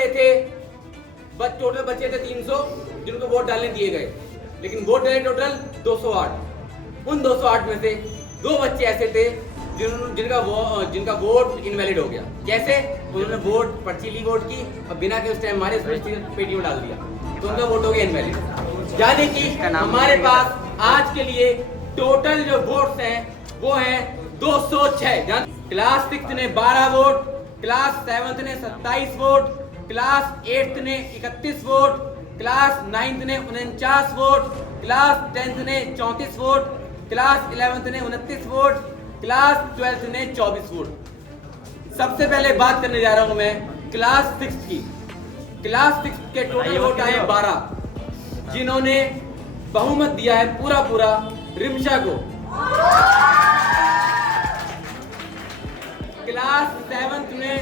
पड़े थे, बस टोटल बचे थे 300 जिनको वोट डालने दिए गए, लेकिन वोट डले टोटल 208। उन 208 में से 2 बच्चे ऐसे थे जिनका वोट इनवैलिड हो गया। कैसे? उन्होंने वोट पर्ची ली वोट की और बिना के उस टाइम मारे पेटी में डाल दिया, तो उनका वोट हो गया इनवैलिड। यानी कि हमारे पास आज के लिए टोटल जो वोट्स हैं वो हैं 206। क्लास 6 ने 12 वोट, क्लास 7 ने 27 वोट, क्लास 8 ने 31 वोट, क्लास 9 ने 49 वोट, क्लास 10 ने 34 वोट, क्लास 11 ने 29 वोट, क्लास 12 ने 24 वोट। सबसे पहले बात करने जा रहा हूं मैं क्लास 6 की। क्लास 6 के टोटल वोट आए 12, जिन्होंने बहुमत दिया है पूरा रिमशा को। क्लास 7 में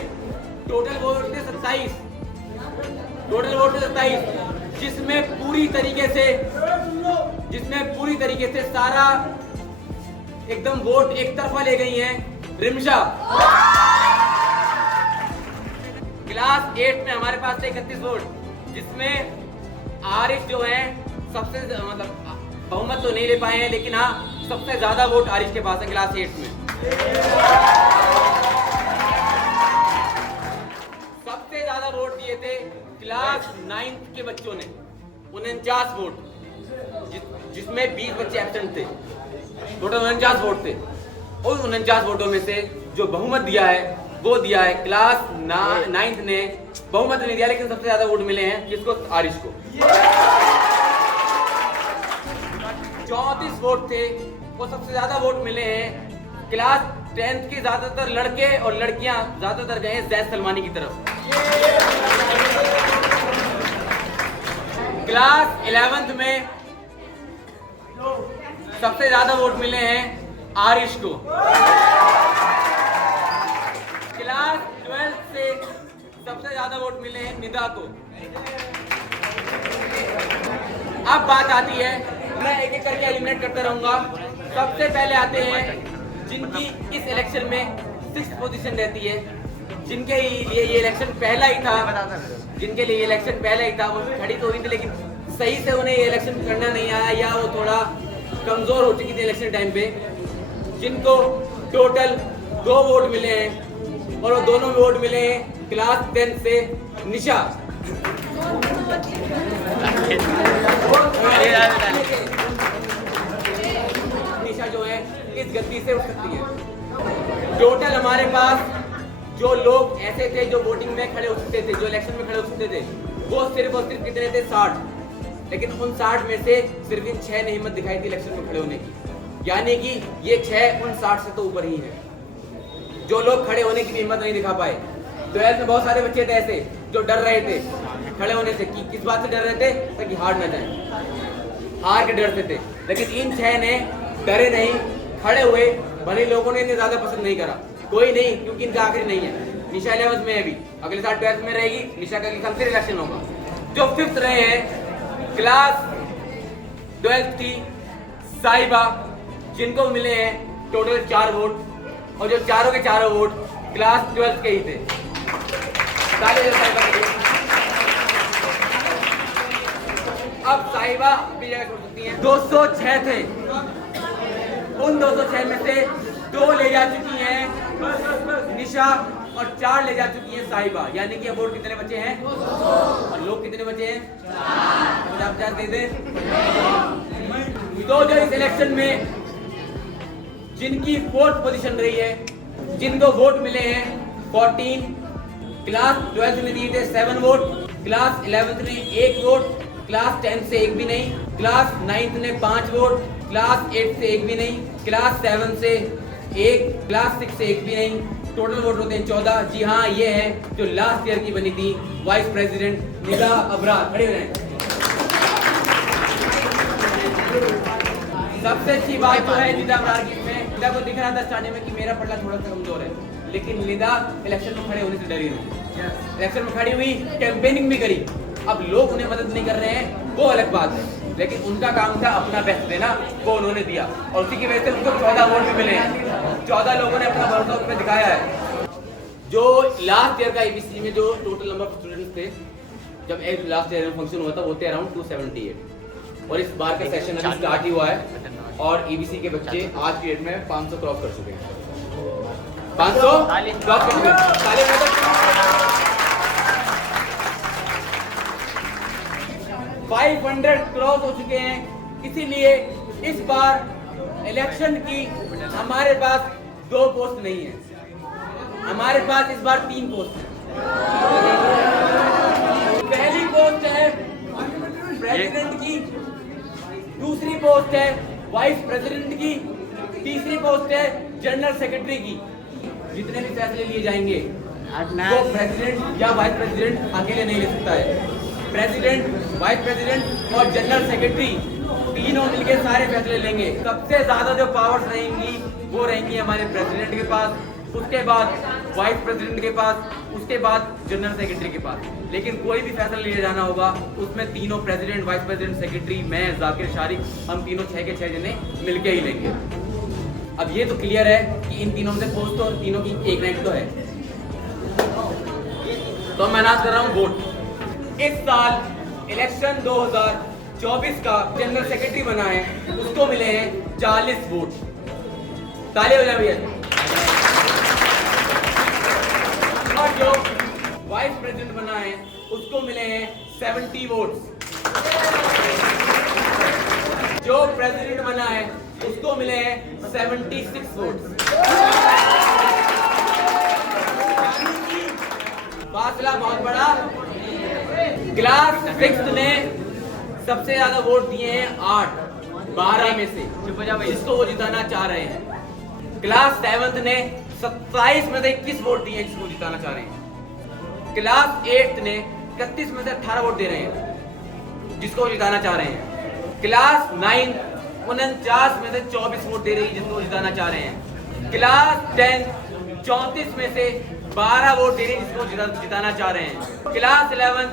टोटल वोट थे 27, जिसमें पूरी तरीके से सारा एकदम वोट एक तरफा ले गई हैं रिमशा। क्लास 8 में हमारे पास थे 31 वोट, जिसमें आरिश जो है सबसे मतलब बहुमत तो नहीं ले पाए हैं, लेकिन हाँ सबसे ज्यादा वोट आरिश के पास है क्लास 8 में। सबसे ज्यादा वोट दिए थे क्लास 9 के बच्चों ने 49 वोट, जिसमें 20 बच्चे एब्सेंट थे। टोटल 49 वोट थे। उन 49 वोटों में से जो बहुमत दिया है वो दिया है क्लास 9 ने। बहुमत नहीं दिया, लेकिन सबसे ज्यादा वोट मिले हैं किसको? आरिश को। 34 वोट थे, वो सबसे ज्यादा वोट मिले हैं क्लास 10 के ज्यादातर लड़के और लड़कियां ज्यादातर गए जैद सलमानी की तरफ। क्लास 11 में सबसे ज्यादा वोट मिले हैं आरिश को। क्लास 12 से सबसे ज्यादा वोट मिले हैं निदा को। अब बात आती है, मैं एक एक करके एलिमिनेट करता रहूंगा। सबसे पहले आते हैं जिनकी इस इलेक्शन में 6th पोजीशन रहती है, जिनके लिए ये इलेक्शन पहला ही था, वो खड़ी तो हुई थी, लेकिन सही से उन्हें ये इलेक्शन करना नहीं आया, या वो थोड़ा कमजोर हो चुकी थी इलेक्शन टाइम पे। जिनको टोटल 2 वोट मिले हैं, और वो दोनों वोट मिले हैं क्लास 10 से निशा। निशा जो है इस गद्दी से उठ सकती है। टोटल हमारे पास जो लोग ऐसे थे जो वोटिंग में खड़े हो सकते थे, जो इलेक्शन में खड़े हो सकते थे, वो सिर्फ और सिर्फ कितने थे? 60। लेकिन उन 60 में से सिर्फ इन 6 ने हिम्मत दिखाई थी इलेक्शन में खड़े होने की। यानी कि ये 6 उन 60 से तो ऊपर ही है, जो लोग खड़े होने की भी हिम्मत नहीं दिखा पाए। 12 में बहुत सारे बच्चे थे ऐसे जो डर रहे थे खड़े होने से। किस बात से डर रहे थे? ताकि हार ना जाए, हार के डर से थे। लेकिन इन 6 ने डरे नहीं, खड़े हुए। भले लोगों ने इन्हें ज्यादा पसंद नहीं करा, कोई नहीं, क्योंकि इनका आखिरी नहीं है। निशा 11th में है अभी, अगले साल 12th में रहेगी निशा का, अगले साल फिर इलेक्शन होगा। जो 5th रहे हैं क्लास 12th की साहिबा, जिनको मिले हैं टोटल 4 वोट, और जो चारों के चारों वोट क्लास 12th के ही थे। अब साहिबा भी जगह छोड़ सकती हैं। 206 थे, उन 206 में से 2 ले जा चुकी हैं निशा और 4 ले जा चुकी हैं साहिबा। यानी कि वोट कितने बचे हैं? और लोग कितने बचे हैं? 50-50 दे दे। तो जो इस इलेक्शन में जिनकी 4th पोजीशन रही है, जिनको वोट मिले हैं 14, क्लास 12 ने दिए थे 7 वोट, क्लास 11 ने 1 वोट, क्लास 10 से 1 भी नहीं, क्लास 9 ने 5 वोट, क्लास 8 से 1 भी नहीं, क्लास 7 से 1, क्लास 6 से 1 भी नहीं। टोटल वोट होते हैं 14। जी हाँ, ये है जो लास्ट ईयर की बनी थी वाइस प्रेसिडेंट निदा अबरार। खड़े हो रहे। सबसे अच्छी बात तो है निदा अबरार की, इसमें निदा को दिख रहा था स्टार्टिंग में कि मेरा पल्ला थोड़ा सा कमजोर है, लेकिन निदा इलेक्शन में खड़े होने से डरी नहीं। इलेक्शन में खड़ी हुई, कैंपेनिंग भी करी। अब लोग उन्हें मदद नहीं कर रहे हैं वो अलग बात है, लेकिन उनका काम था अपना बेस्ट देना, वो उन्होंने दिया, और उसी की वजह से उनको 14 वोट भी मिले हैं। 14 लोगों ने अपना भरोसा उस पर दिखाया है। जो लास्ट ईयर का एबीसी में जो टोटल नंबर ऑफ स्टूडेंट्स थे, जब एक लास्ट ईयर में फंक्शन हुआ था, वो थे अराउंड 278। और इस बार का सेशन अभी स्टार्ट ही हुआ है और एबीसी के बच्चे आज की डेट में 500 क्रॉस कर चुके हैं। 500 क्रॉस कर चुके हैं। 500 क्रॉस हो चुके हैं। इसीलिए इस बार इलेक्शन की हमारे पास 2 पोस्ट नहीं है, हमारे पास इस बार 3 पोस्ट है। पहली पोस्ट है प्रेसिडेंट की, दूसरी पोस्ट है वाइस प्रेसिडेंट की, तीसरी पोस्ट है जनरल सेक्रेटरी की। जितने भी फैसले लिए जाएंगे वो प्रेसिडेंट या वाइस प्रेसिडेंट अकेले नहीं ले सकता है। प्रेसिडेंट, वाइस प्रेसिडेंट और जनरल सेक्रेटरी तीनों मिलकर सारे फैसले लेंगे। सबसे ज्यादा जो पावर्स रहेंगी वो रहेंगी हमारे प्रेसिडेंट के पास, उसके बाद वाइस प्रेसिडेंट के पास, उसके बाद जनरल सेक्रेटरी के पास। लेकिन कोई भी फैसला लिया जाना होगा उसमें तीनों प्रेसिडेंट, वाइस प्रेसिडेंट, सेक्रेटरी, मैं, जाकिर, शारिक, हम तीनों 6 के 6 जने मिलके ही लेंगे। अब ये तो क्लियर है कि इन तीनों में से पोस्ट तो तीनों की एक रैंक तो है। तो मैं अनाउंस कर रहा हूँ वोट। इस साल इलेक्शन 2024 का जनरल सेक्रेटरी बना है, उसको मिले हैं 40 वोट। ताली हो जाए भैया। और जो वाइस प्रेसिडेंट बना है उसको मिले हैं 70 वोट्स। जो प्रेसिडेंट बना है उसको मिले हैं 76 वोट्स। फासला बहुत बड़ा। क्लास 6 ने सबसे ज्यादा वोट दिए हैं 8, 12 में से, जिसको वो जिताना चाह रहे हैं। क्लास 7 ने 27 में से 21 वोट दिए हैं, जिसको जिताना चाह रहे हैं। क्लास 8 ने 31 में से 18 वोट दे रहे हैं, जिसको वो जिताना चाह रहे हैं। क्लास 9 49 में से 24 वोट दे रही है, जिसको जिताना चाह रहे हैं। क्लास 10 34 में से 12 वोट दे रही है, जिसको जिताना चाह रहे हैं। क्लास 11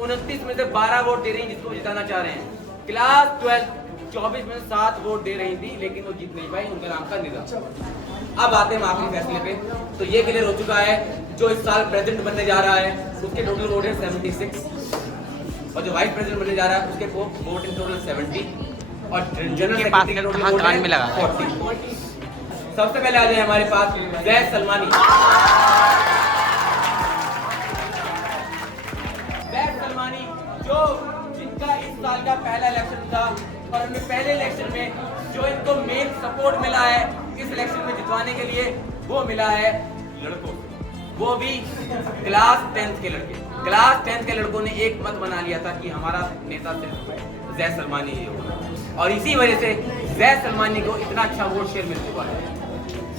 29 में से 12 वोट दे रही है, जिसको जिताना चाह रहे हैं। क्लास 12 24 में से 7 वोट दे रही थी, लेकिन वो जीत नहीं पाई, उनका नाम था निदा। अब आते हैं आखिरी फैसले पे। तो ये क्लियर हो चुका है, जो इस साल प्रेसिडेंट बनने जा रहा है उसके टोटल वोट है 76, और जो वाइस प्रेसिडेंट बनने जा रहा है उसके वोट इन टोटल 70, और जनरल सेक्रेटरी के टोटल वोट है 40। सबसे पहले आ जाए हमारे पास जैद सलमानी। जैद सलमानी जो जिनका इस साल का पहला इलेक्शन था, और उनके पहले इलेक्शन में जो इनको मेन सपोर्ट मिला है इस इलेक्शन में जितवाने के लिए, वो मिला है लड़कों, वो भी क्लास 10th के लड़के। क्लास 10th के लड़कों ने एक मत बना लिया था कि हमारा नेता सिर्फ जैद सलमानी ही होगा, और इसी वजह से जैद सलमानी को इतना अच्छा वोट शेयर मिल चुका है।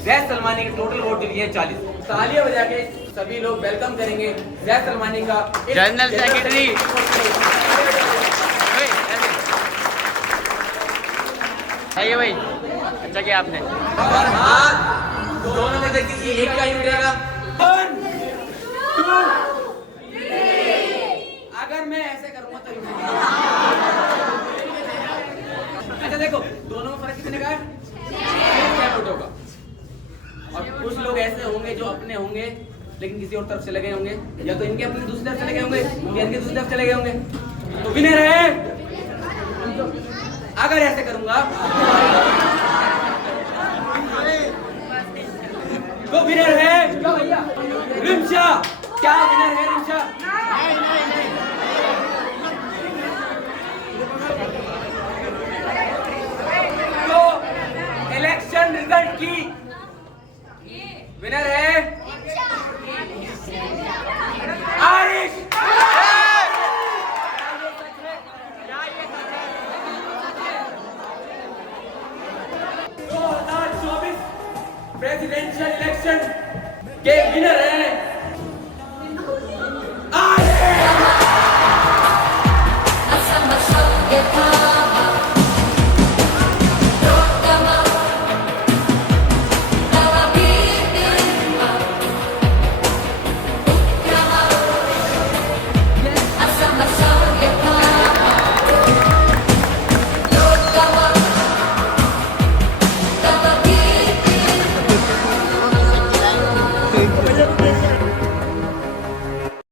जैद सलमानी के टोटल वोट दिए 40। तालियां बजा के सभी लोग वेलकम करेंगे जैद सलमानी का जनरल सेक्रेटरी। आइए भाई, अच्छा किया आपने। दोनों में देखिए एक का ही मिलेगा। 1 2 अगर मैं ऐसे करूंगा तो अच्छा देखो, दोनों में फर्क कितने का है? 6 वोटों का। और कुछ लोग ऐसे होंगे जो अपने होंगे लेकिन किसी और तरफ चले गए होंगे, या तो इनके अपनी दूसरी तरफ चले गए होंगे या इनके दूसरी तरफ चले गए होंगे, तो विनर है। अगर ऐसे करूंगा तो विनर है रिमशा। क्या विनर है रिमशा? तो इलेक्शन रिजल्ट की विनर है आरिश। 2024 प्रेसिडेंशियल इलेक्शन के विनर है